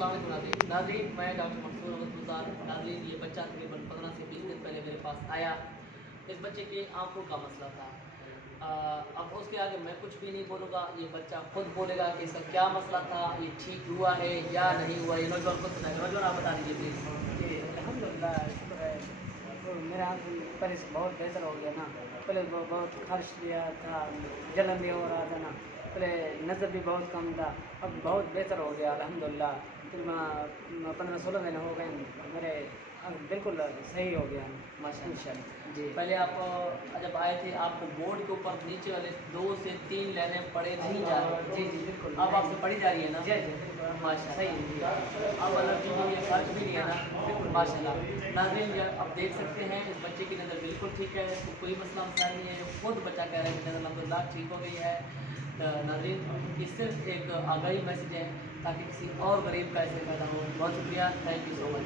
अस्सलाम वालेकुम नाज़रीन, मैं डॉक्टर मंसूर अहमद गुलजार। नाज़रीन, ये बच्चा तकरीबन 15 से 20 दिन पहले मेरे पास आया। इस बच्चे के आंखों का मसला था। अब उसके आगे मैं कुछ भी नहीं बोलूँगा, ये बच्चा खुद बोलेगा कि इसका क्या मसला था, ये ठीक हुआ है या नहीं हुआ। ये नौजवान खुद बताएगा। नौजवान आप बता दीजिए प्लीज़। जी अल्हम्दुलिल्लाह, शुक्र है। तो मेरा आँख पर बहुत बेहतर हो गया ना। पहले बहुत खर्च लिया था, जलन भी हो रहा था ना, पहले नज़र भी बहुत कम था, अब बहुत बेहतर हो गया अल्हम्दुलिल्लाह। फिर 15-16 दिन हो गए, मेरे आँख बिल्कुल सही हो गया माशाअल्लाह। जी पहले आप जब आए थे आपको बोर्ड के ऊपर नीचे वाले 2 से 3 लाइनें पढ़े नहीं जा रही। जी जी बिल्कुल। अब आपसे पढ़ी जा रही है ना? जी जी बिल्कुल माशा सही है जी। अब एलर्जी के लिए खर्च भी नहीं है ना? बिल्कुल माशाल्लाह। नाज़रीन, आप देख सकते हैं इस बच्चे की नज़र बिल्कुल ठीक है, इसको कोई मसला मसाइल नहीं है। खुद बच्चा कह रहा है कि नज़र अल्हम्दुलिल्लाह ठीक हो गई है। तो नाज़रीन, ये सिर्फ एक आगाही मैसेज है ताकि किसी और गरीब का इससे फ़ायदा हो। बहुत शुक्रिया, थैंक यू सो मच।